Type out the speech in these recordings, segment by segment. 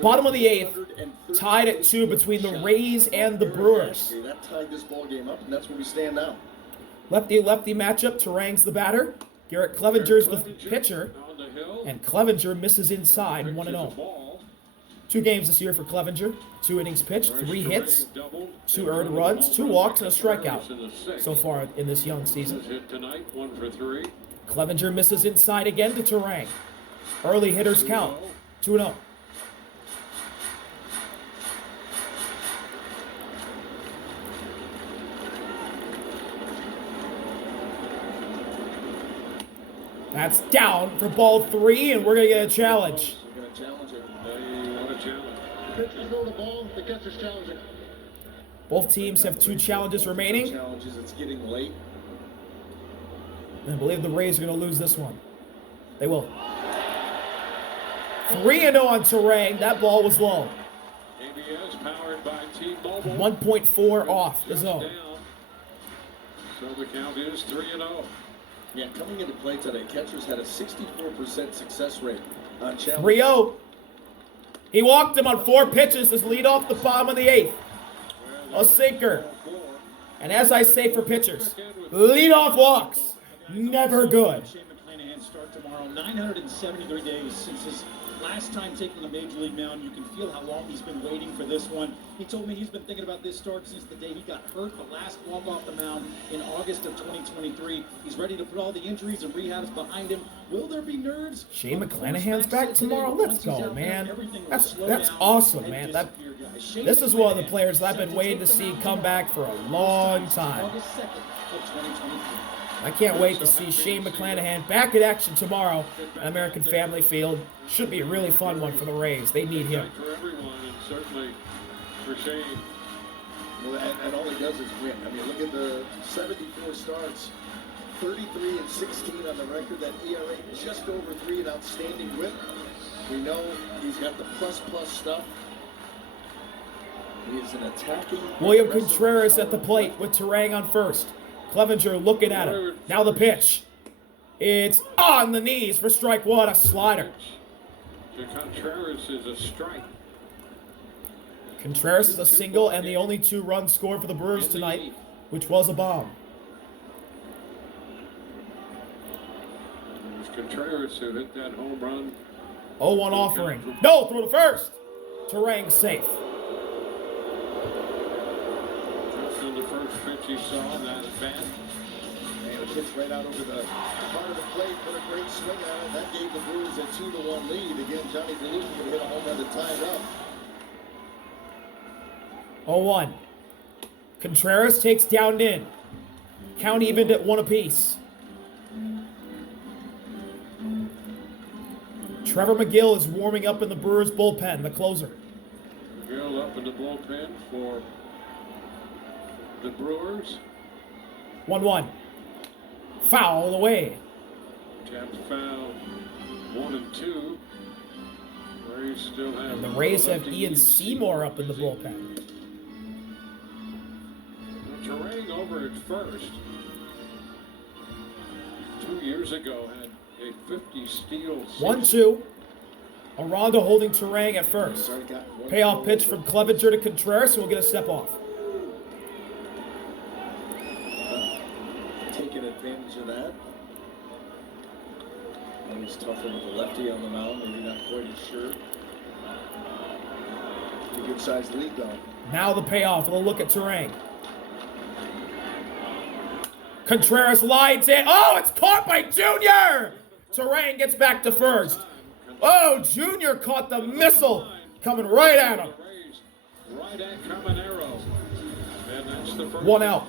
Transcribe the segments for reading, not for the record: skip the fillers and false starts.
Bottom of the 8th, tied at 2 between the Rays and the Brewers. That tied this ball game up, and that's where we stand now. Lefty-lefty matchup. Terang's the batter. Garrett Clevenger's the pitcher. And Clevenger misses inside, 1-0. 2 games this year for Clevenger. 2 innings pitched, 3 hits, 2 earned runs, 2 walks, and a strikeout so far in this young season. Clevenger misses inside again to Terang. Early hitters count, 2-0. That's down for ball 3, and we're going to get a challenge. You're going to challenge it. You want to challenge. The pitcher's throwing the ball, the catcher's challenging. Both teams have 2 challenges remaining. Challenges, it's getting late. I believe the Rays are going to lose this one. They will. 3-0 on Terang. That ball was low. ABS powered by T-Mobile. 1.4 off the zone. So the count is 3-0. Yeah, coming into play today, catchers had a 64% success rate on challenge. 3-0. He walked him on 4 pitches to lead off the bottom of the 8th. A sinker. And as I say for pitchers, lead-off walks, never good. Shane McClanahan start tomorrow. 973 days since his last time taking the major league mound. You can feel how long he's been waiting for this one. He told me he's been thinking about this start since the day he got hurt, the last walk off the mound in August of 2023. He's ready to put all the injuries and rehabs behind him. Will there be nerves? Shane McClanahan's back tomorrow. Let's go, man. That's awesome, man. This is one of the players that I've been waiting to see come back for a long time. I can't wait to see Shane McClanahan back in action tomorrow at American Family Field. Should be a really fun one for the Rays. They need him. For everyone, and certainly for Shane. Well, and all he does is win. I mean, look at the 74 starts, 33 and 16 on the record. That ERA just over 3, an outstanding whip. We know he's got the plus stuff. He is an attacking. William Contreras at the plate with Terang on first. Clevenger looking at him. Now the pitch. It's on the knees for strike 1, a slider. Contreras is a strike. Contreras is a single and the only 2 runs scored for the Brewers tonight, which was a bomb. It was Contreras who hit that home run. 0-1 offering. No, throw to first. Terang safe. Just in the first pitch he saw, that at bat. And it hits right out over the heart of the plate, put a great swing on it. That gave the Brewers a 2-1 lead. Again, Johnny DeLuca would hit a home run to tie it up. 0-1. Contreras takes down in. Count evened at 1 apiece. Trevor McGill is warming up in the Brewers bullpen, the closer. McGill up in the bullpen for the Brewers. 1-1. Foul away. Tapped foul 1 and 2. Rays still have. And the Rays have Ian Seymour up in the bullpen. Terang over at first. 2 years ago had a 50 steal. 1-2. Aranda holding Terang at first. Payoff pitch from Clevenger to Contreras, and we'll get a step off. Taking advantage of that. And he's tougher with the lefty on the mound, maybe not quite as sure. A good sized lead though. Now the payoff with a look at Terang. Contreras lines it. Oh, it's caught by Junior! Terang gets back to first. Oh, Junior caught the missile coming right at him. Right at Caminero. And that's the first. 1 out.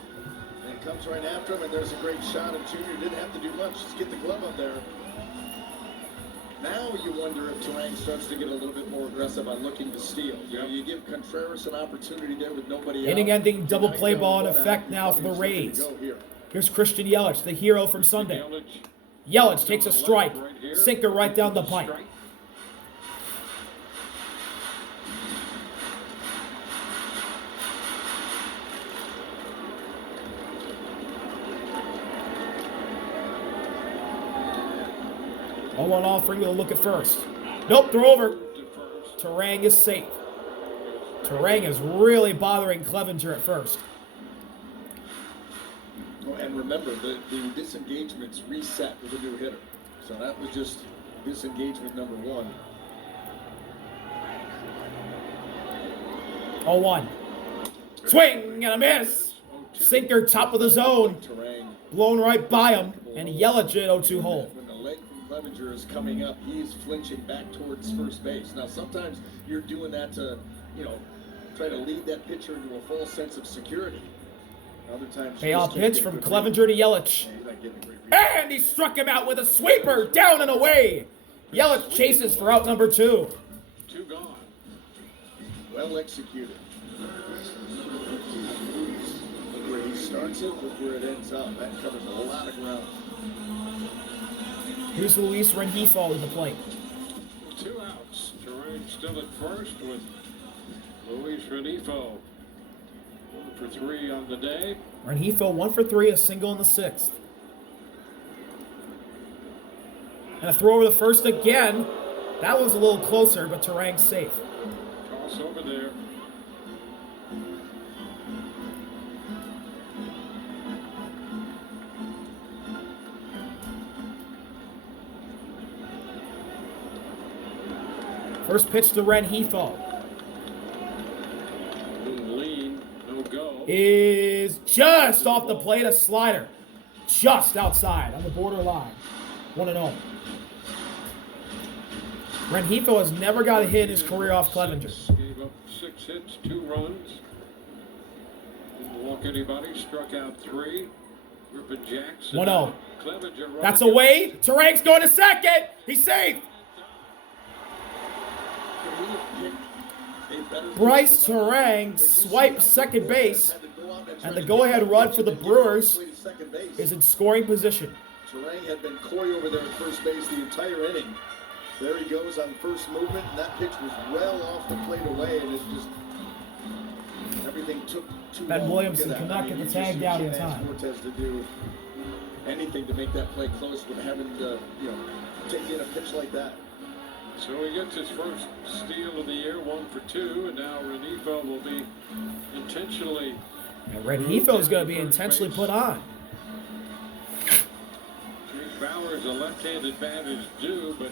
And comes right after him, and there's a great shot, and Junior didn't have to do much. Just get the glove up there. Now you wonder if Terang starts to get a little bit more aggressive on looking to steal. You know, you give Contreras an opportunity there with nobody out. Inning-ending double play ball in effect now for the Rays. Here's Christian Yelich, the hero from Sunday. Yelich takes a strike. Sinker right down the pipe. Oh, one offering with a look at first. Nope, throw over. Turang is safe. Turang is really bothering Clevenger at first. Oh, and remember, the disengagements reset with a new hitter. So that was just disengagement number 1. 0-1. Swing and a miss. Sinker top of the zone. Turang. Blown right by him. And Yelich at 0-2 hole. When the leg from Clevenger is coming up, he's flinching back towards first base. Now, sometimes you're doing that to, try to lead that pitcher into a false sense of security. Other times, Payoff pitch from Clevenger to Yelich. And he struck him out with a sweeper, down and away. Yelich chases for out number 2. 2 gone. Well executed. Look where he starts it, look where it ends up. That covers a lot of ground. Here's Luis Rengifo at the plate. 2 outs. Turang still at first with Luis Rengifo. 1 for 3 on the day. Rengifo 1 for 3, a single in the 6th. And a throw over the first again. That was a little closer, but Turang's safe. Toss over there. First pitch to Rengifo Lean, no go. is just off the plate, a slider. Just outside, on the borderline. 1-0. Rengifo has never got a hit in his career off Clevenger. Gave up 6 hits, 2 runs. Didn't walk anybody, struck out 3. Griffin Jackson. 1-0. Clevenger. That's away. Turang's going to second. He's safe. Bryce Turang swipes second base, and the go-ahead run for the Brewers is in scoring position. Turang had been coy over there at first base the entire inning. There he goes on first movement, and that pitch was well off the plate away, and it just everything took too long. Ben Williamson to get cannot get the tag down in time. Cortez to do anything to make that play close with having to, take in a pitch like that. So he gets his first steal of the year, 1 for 2, and now Rengifo will be intentionally. And Rengifo is going to be intentionally put on. Chase Bauer's a left-handed bat is due, but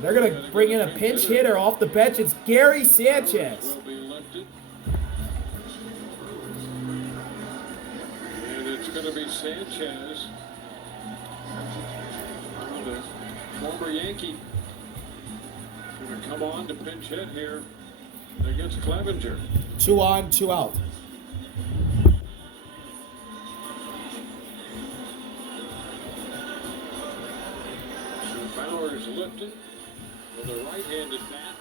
They're going to bring in a pinch hitter off the bench. It's Gary Sanchez. will be lifted. And it's going to be Sanchez, the former Yankee, going to come on to pinch hit here against Clevenger. 2 on, 2 out. So Bauer's lifted with a right-handed bat.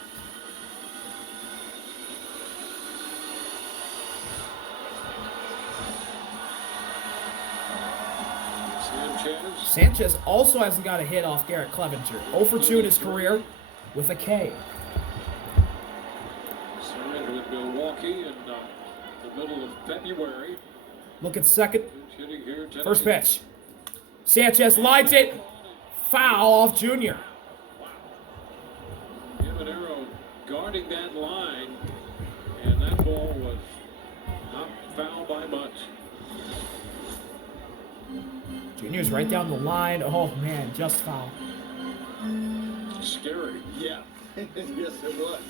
Sanchez also hasn't got a hit off Garrett Clevenger. 0 for 2 in his career with a K. Signed with Milwaukee in the middle of February. Look at second. Hitting here tonight. First pitch. Sanchez lines it. Foul off Junior. Giovanero guarding that line, and that ball was not fouled by much. Junior's right down the line. Oh, man, just foul. Scary. Yeah, yes it was.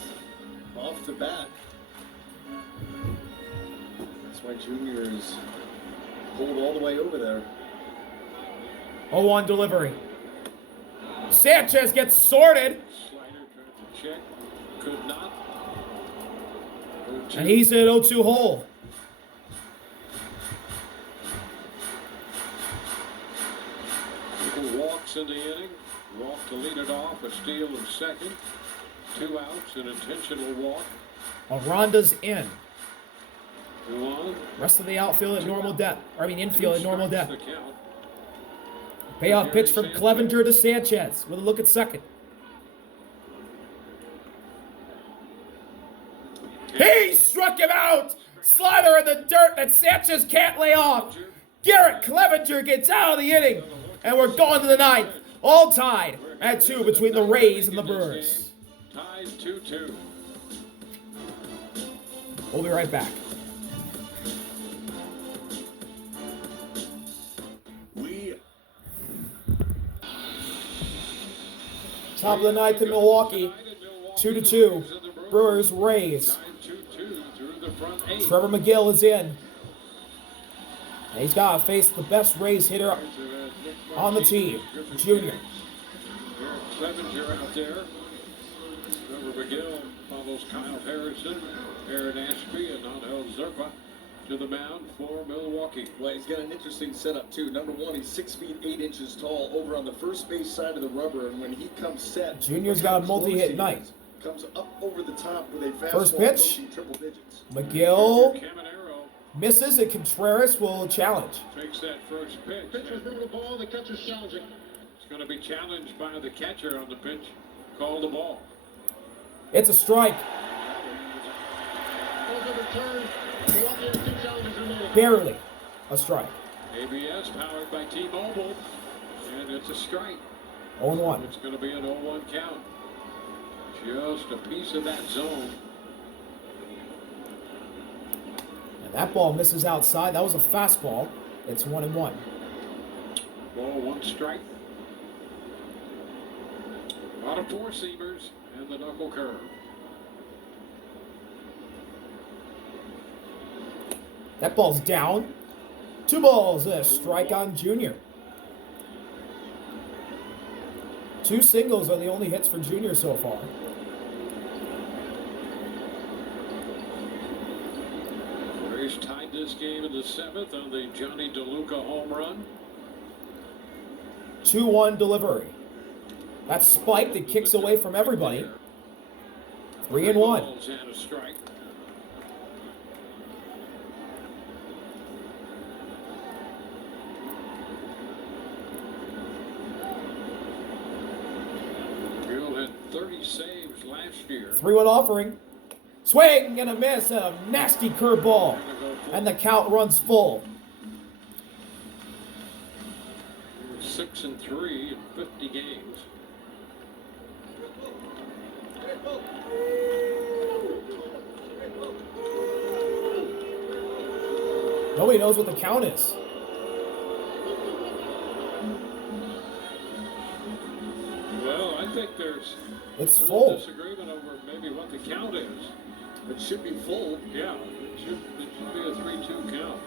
Off the bat. That's why Junior is pulled all the way over there. 0-1 delivery. Sanchez gets sorted. Slider tried to check, could not. 0-2. And he's at 0-2 hole. People walks in the inning. Walk to lead it off. A steal in second. 2 outs. An intentional walk. Aranda's in. 2 on. Rest of the outfield at normal depth. Infield at normal depth. The count. Payoff pitch from Clevenger to Sanchez with a look at second. He struck him out! Slider in the dirt that Sanchez can't lay off. Garrett Clevenger gets out of the inning. And we're going to the ninth. All tied at 2 between the Rays and the Brewers. Tied 2-2. We'll be right back. Top of the ninth in Milwaukee. 2-2. Brewers Rays. Trevor McGill is in. And he's got to face the best Rays hitter on the team, Junior. Clevenger out there. Trevor McGill follows Kyle Harrison, Aaron Ashby, and Angel Zerpa to the mound for Milwaukee. Well, he's got an interesting setup, too. Number one, he's 6 feet 8 inches tall over on the first base side of the rubber, and when he comes set, Junior's got a multi-hit night. Comes up over the top with a fastball First pitch. approaching triple digits. McGill misses, and Contreras will challenge. Takes that first pitch. Pitcher's moving the ball, the catcher's challenging. It's going to be challenged by the catcher on the pitch. Call the ball. It's a strike. Barely a strike. ABS powered by T-Mobile, and it's a strike. 0-1. It's going to be an 0-1 count. Just a piece of that zone. And that ball misses outside. That was a fastball. It's 1-1. Ball, one strike. A lot of four-seamers and the knuckle curve. That ball's down. 2 balls, a strike on Junior. 2 singles are the only hits for Junior so far. Rays tied this game in the 7th on the Johnny DeLuca home run. 2-1 delivery. That spike that kicks away from everybody. 3-1. Balls and a strike. Gill had 30 saves last year. 3-1 offering. Swing and a miss. A nasty curveball. And the count runs full. 6-3 in 50 games. Nobody knows what the count is. Well, I think there's It's a little full. disagreement over maybe what the count is. It should be full. Yeah, it should be a 3-2 count.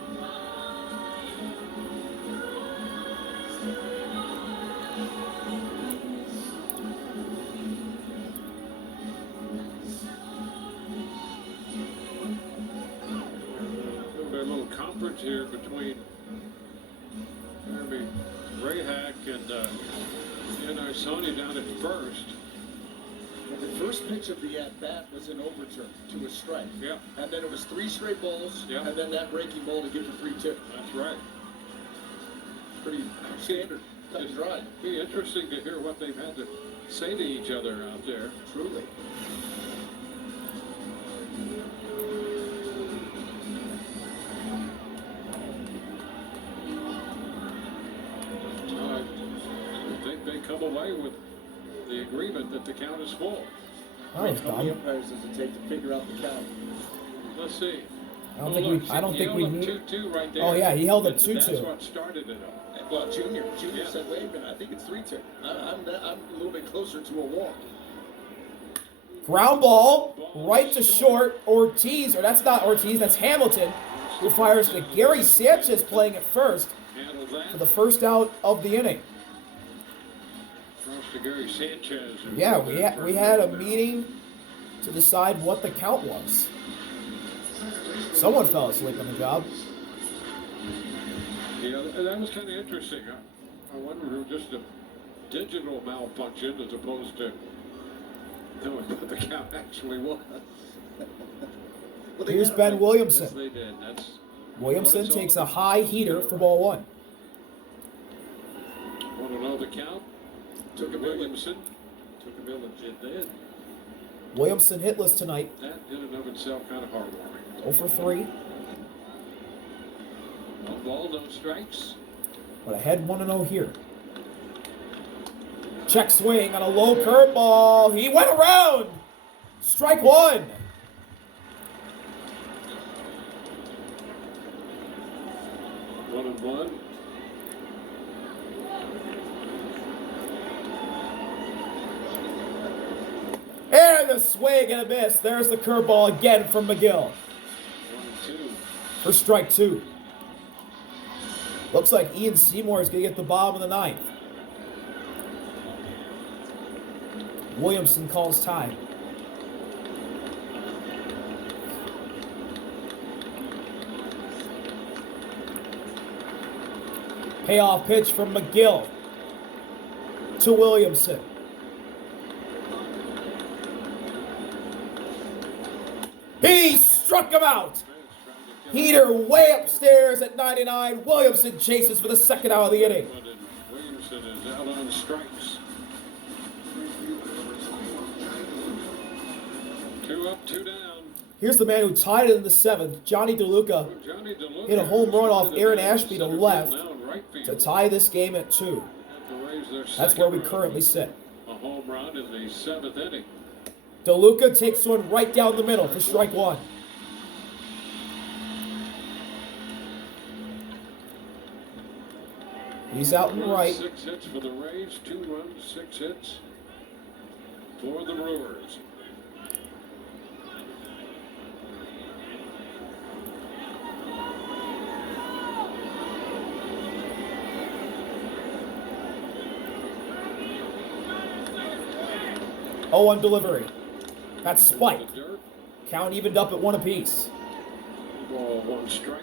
A little conference here between Jeremy Rayhack and Sony down at first. The first pitch of the at-bat was an overturn to a strike. Yeah. And then it was 3 straight balls, Yeah. and then that breaking ball to give the 3-2. That's right. Pretty standard, cut and dry. It'd be interesting to hear what they've had to say to each other out there. Truly. I think they come away with the agreement that the count is full. Oh, it's How many done. umpires does it take to figure out the count? Let's see. I don't think we need. 2-2 right there. Oh yeah, he held it That's 2-2. what started it all. Well, Junior Yeah. said, wait a minute, I think it's 3-2. I'm a little bit closer to a walk. Ground ball, right to short. Ortiz, or that's not Ortiz, that's Hamilton, who fires to Gary Sanchez playing at first Handled that. for the first out of the inning. Across to Gary Sanchez. Yeah, we had a meeting to decide what the count was. Someone fell asleep on the job. Yeah, that was kind of interesting. I wonder if it was just a digital malfunction as opposed to knowing what the count actually was. Well, they Here's got it Ben right. Williamson. Yes, they did. That's Williamson takes a high heater for ball 1. Want to know the count? Took a Williamson. Took a village. It did. Williamson hitless tonight, That in and of itself kind of heartwarming. 0 for 3, No ball, no strikes. but ahead 1-0 here. Check swing on a low curveball. He went around. Strike one. One and one. And a swing and a miss. There's the curveball again from McGill 1 and 2. for strike two. Looks like Ian Seymour is going to get the bottom of the ninth. Williamson calls time. Payoff pitch from McGill to Williamson. He struck him out. Heater way upstairs at 99. Williamson chases for the second out of the inning. Williamson is out on strikes. 2 up, 2 down. Here's the man who tied it in the seventh, Johnny DeLuca. Hit a home run off Aaron Ashby to left to tie this game at 2. That's where we currently sit. A home run in the 7th inning. DeLuca takes one right down the middle for strike one. He's out and right. 6 hits for the Rays, 2 runs, 6 hits for the Brewers. Oh, on delivery. That's spiked. Count evened up at 1 apiece. Ball 1 strike.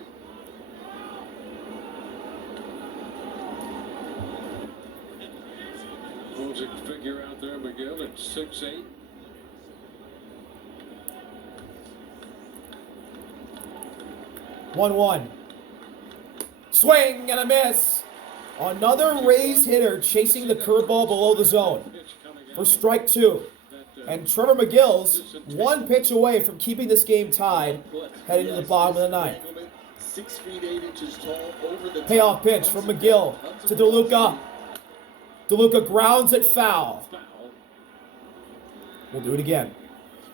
Opposing figure out there, McGill at 6'8". One. Swing and a miss. Another Rays hitter chasing the curveball below the zone for strike 2. And Trevor McGill's 1 pitch away from keeping this game tied heading to the bottom of the ninth. 6 feet 8 inches tall, over the Payoff pitch from McGill to DeLuca. DeLuca grounds it foul. We'll do it again.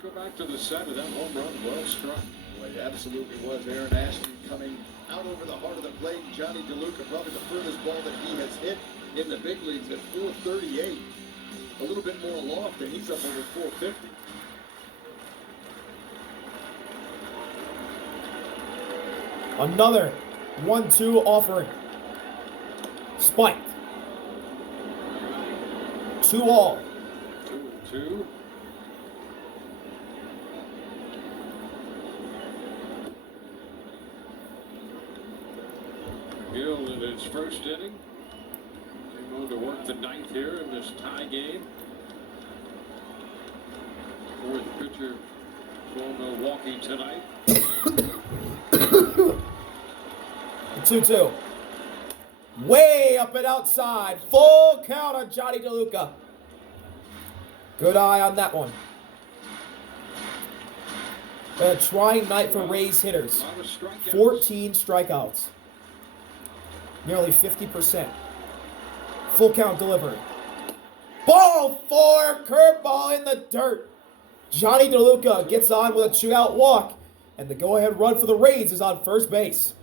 Let's go back to the 7th. That home run well struck. Well, it absolutely was. Aaron Ashby coming out over the heart of the plate. Johnny DeLuca, probably the furthest ball that he has hit in the big leagues at 438. A little bit more loft, and he's up over 450. Another 1-2 offering. Spiked. 2 all. 2-2. Gill in his first inning. Came on to work the ninth here in this tie game. Fourth pitcher for Milwaukee tonight. 2-2. Way up and outside. Full count on Johnny DeLuca. Good eye on that one. A trying night for Rays hitters. 14 strikeouts. Nearly 50%. Full count delivery. Ball 4. Curveball in the dirt. Johnny DeLuca gets on with a 2-out walk. And the go-ahead run for the Rays is on first base.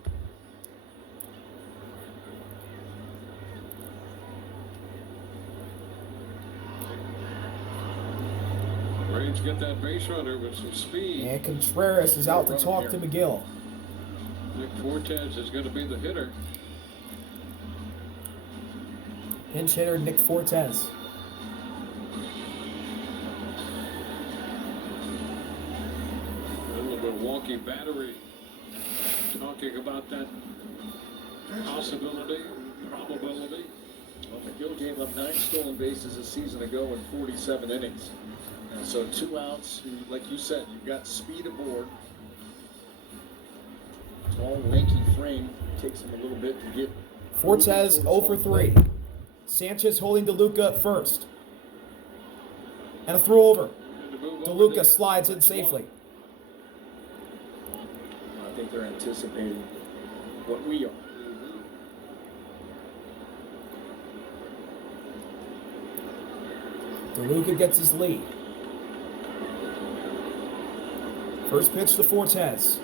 Rays get that base runner with some speed. And Contreras is out to talk to McGill. Nick Fortes is going to be the hitter. Pinch hitter Nick Fortes. And the Milwaukee battery talking about that possibility, probability. Well, McGill gave up 9 stolen bases a season ago in 47 innings. And so 2 outs, like you said, you've got speed aboard. Tall, lanky frame. Takes him a little bit to get. Fortes 0 for 3. Sanchez holding DeLuca at first. And a throw over. DeLuca slides in safely. I think they're anticipating what we are. DeLuca gets his lead. First pitch to Fortes.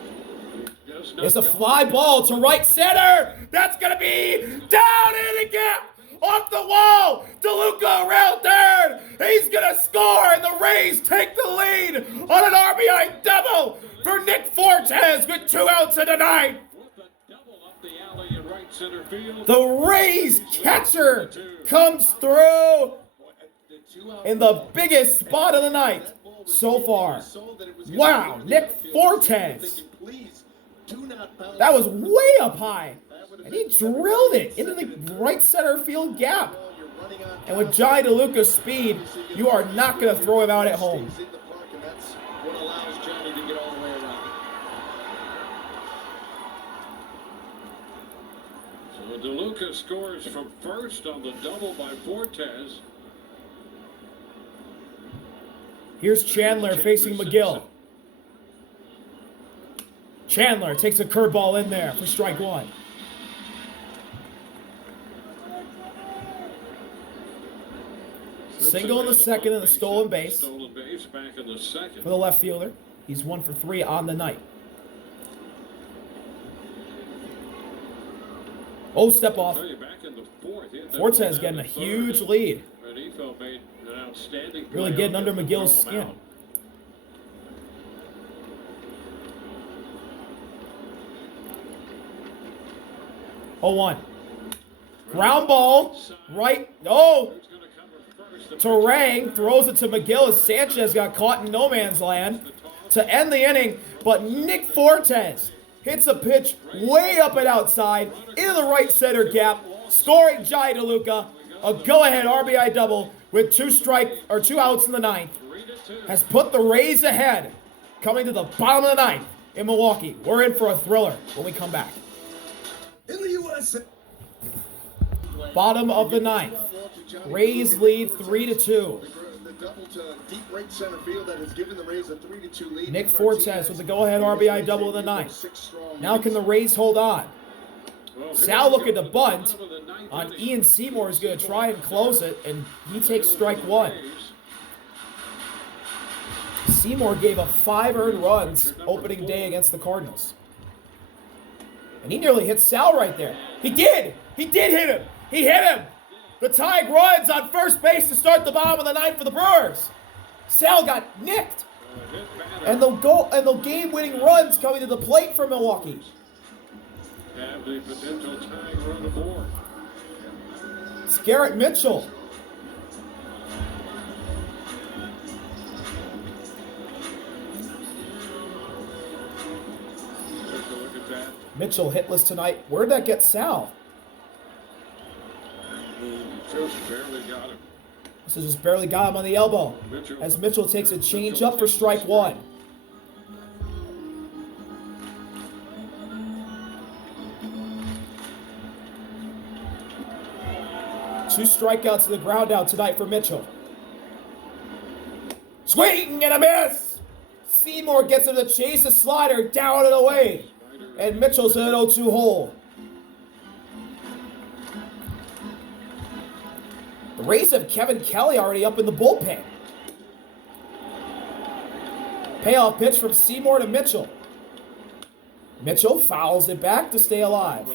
Just It's a not fly ball to right center. That's going to be down in the gap. Off the wall. DeLuca around third. He's going to score, and the Rays take the lead on an RBI double for Nick Fortes with 2 outs in the ninth. with a double up the alley in right center field. The Rays catcher comes through in the biggest spot of the night so far. Wow, Nick Fortes. That was way up high. And he drilled it into the right center field gap. And with Johnny DeLuca's speed, you are not going to throw him out at home. So DeLuca scores from first on the double by Fortes. Here's Chandler facing McGill. Chandler takes a curveball in there for strike 1. Single in the second and a stolen base Stolen base back in the second. for the left fielder. He's 1 for 3 on the night. Oh, step off. Tell you, back in the fourth, he hit that Fortes ball down getting a the third. huge lead. And he felt made an outstanding Really play getting on under there to McGill's throw him skin. out. 0-1. Ground ball. Right. Oh. Who's gonna cover first? The Terang throws it to McGill as Sanchez got caught in no man's land to end the inning. But Nick Fortes hits a pitch way up and outside into the right center gap, scoring Johnny DeLuca. A go-ahead RBI double with 2 outs in the ninth. 3-2. Has put the Rays ahead, coming to the bottom of the ninth in Milwaukee. We're in for a thriller when we come back. In the U.S. Bottom of the ninth. Rays lead 3-2. The double to deep right center field that has given the Rays a 3-2 lead. Nick Fortes with the go-ahead RBI double in the ninth. Now can the Rays hold on? Well, Sal looking to the bunt bottom of the ninth on inning. Ian Seymour is going to try and close it, and he takes strike 1. Seymour gave up 5 earned runs opening day against the Cardinals. And he nearly hit Sal right there. He did! He did hit him! He hit him! The Tig runs on first base to start the bottom of the ninth for the Brewers. Sal got nicked. Hit batter. And the game-winning runs coming to the plate for Milwaukee. Have the potential tying run aboard. It's Garrett Mitchell. Take a look at that. Mitchell hitless tonight. Where'd that get Sal? Just barely got him. So just barely got him on the elbow. As Mitchell takes a change up for strike 1. Two strikeouts to the ground out tonight for Mitchell. Swing and a miss! Seymour gets him to chase a slider down and away. And Mitchell's in an 0-2 hole. The Rays have Kevin Kelly already up in the bullpen. Payoff pitch from Seymour to Mitchell. Mitchell fouls it back to stay alive.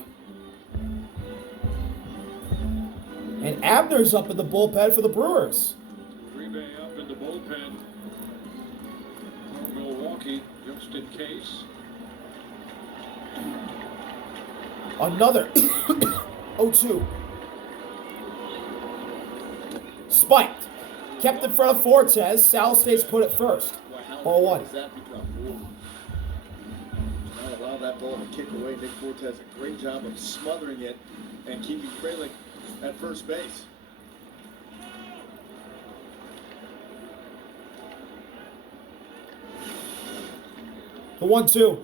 And Abner's up in the bullpen for the Brewers. Rebay up in the bullpen for Milwaukee, just in case. Another 0-2. Spiked. Kept in front of Fortes. Sal stays put at first. 0-1. Does that become? Not allow that ball to kick away. Nick Fortes does a great job of smothering it and keeping Fralick at first base. The 1-2.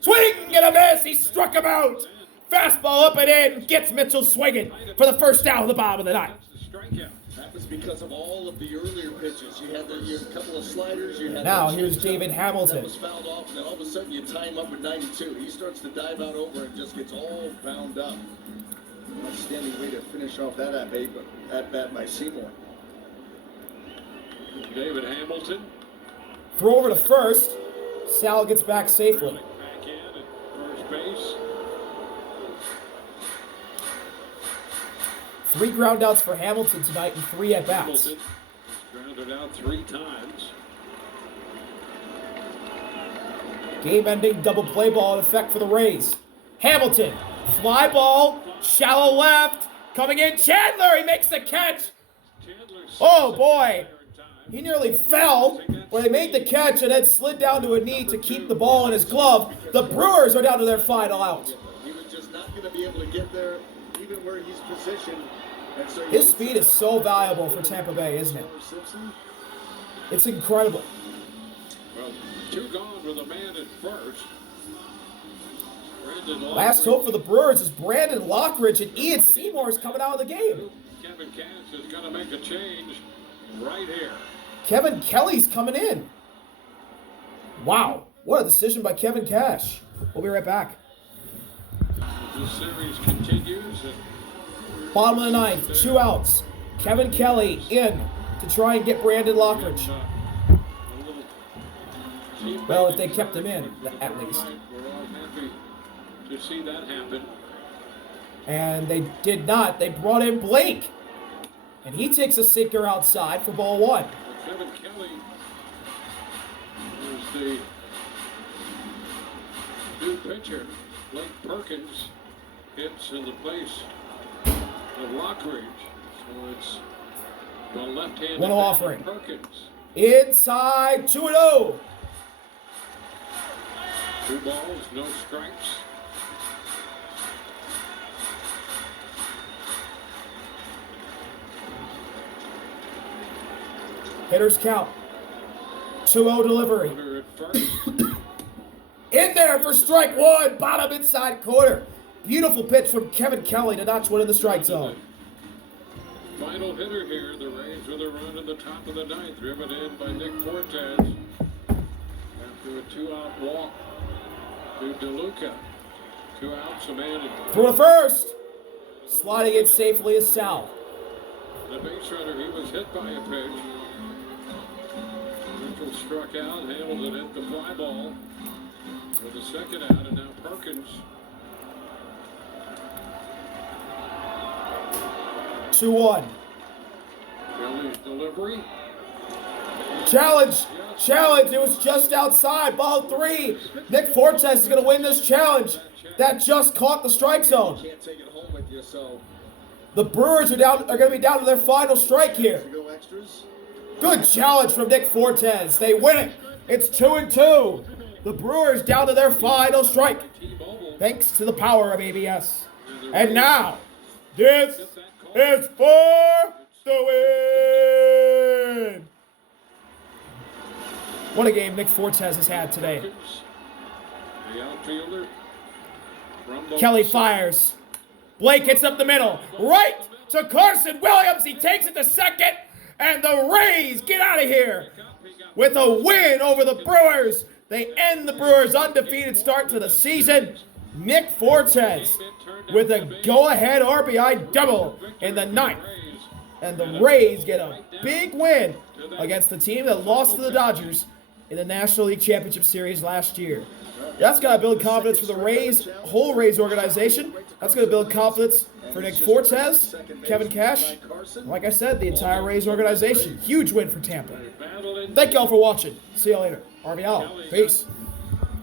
Swing and a miss. He struck him out. Fastball up and in. Gets Mitchell swinging for the first down of the bottom of the ninth. That's the strikeout. That was because of all of the earlier pitches. You had your couple of sliders. You had Now that here's changeup David Hamilton. that was fouled off, and then all of a sudden you tie him up with 92. He starts to dive out over and just gets all bound up. Outstanding way to finish off that at bat by Seymour. David Hamilton. Throw over to first. Sal gets back safely. Back in at first base. 3 groundouts for Hamilton tonight and 3 at-bats. Hamilton grounded out 3 times. Game-ending double play ball in effect for the Rays. Hamilton, fly ball, shallow left, coming in. Chandler, he makes the catch. Oh boy, he nearly fell when they made the catch and then slid down to a knee to keep the ball in his glove. The Brewers are down to their final out. He was just not going to be able to get there, even where he's positioned. And so His speed is so valuable for Tampa Bay, isn't it? It's incredible. Well, 2 gone with a man at first. Brandon Last Lockridge. hope for the Brewers is Brandon Lockridge, and Ian Seymour is coming out of the game. Kevin Cash is going to make a change right here. Kevin Kelly's coming in. Wow, what a decision by Kevin Cash. We'll be right back. This series continues. Bottom of the 9th, 2 outs. Kevin Kelly in to try and get Brandon Lockridge. Well, if they kept him in, at least. We're all happy to see that happen. And they did not. They brought in Blake. And he takes a sinker outside for ball 1. Kevin Kelly is the new pitcher. Blake Perkins hits in the place of Lockridge. So it's the left-handed 1-0 offering. Perkins. Inside, 2-0. 2 balls, no strikes. Hitters count. 2-0 delivery. Runner at first. In there for strike 1. Bottom inside corner. Beautiful pitch from Kevin Kelly to notch one in the strike zone. Final hitter here. The Rays with a run in the top of the 9th, driven in by Nick Fortes after a 2-out walk to DeLuca. 2 outs, a man. Throw to first. Sliding in safely is Sal. The base runner, he was hit by a pitch. Mitchell struck out. Hamilton hit the fly ball for the 2nd out, and now Perkins. 2-1. Kelly's delivery. Challenge. Challenge. It was just outside. Ball 3. Nick Fortes is going to win this challenge. That just caught the strike zone. can't take it home with you, so The Brewers are going to be down to their final strike here. go extras. Good challenge from Nick Fortes. They win it. It's 2-2. The Brewers down to their final strike. Thanks to the power of ABS. And now, this is for the win. What a game Nick Fortes has had today. The outfielder from the Kelly fires. Blake hits up the middle. Right to Carson Williams. He takes it to second. And the Rays get out of here with a win over the Brewers. They end the Brewers' undefeated start to the season. Nick Fortes with a go-ahead RBI double in the 9th. And the Rays get a big win against the team that lost to the Dodgers in the National League Championship Series last year. That's got to build confidence for the Rays, whole Rays organization. That's going to build confidence for Nick Fortes, Kevin Cash, and like I said, the entire Rays organization. Huge win for Tampa. Thank y'all for watching. See you later. RBI. Peace.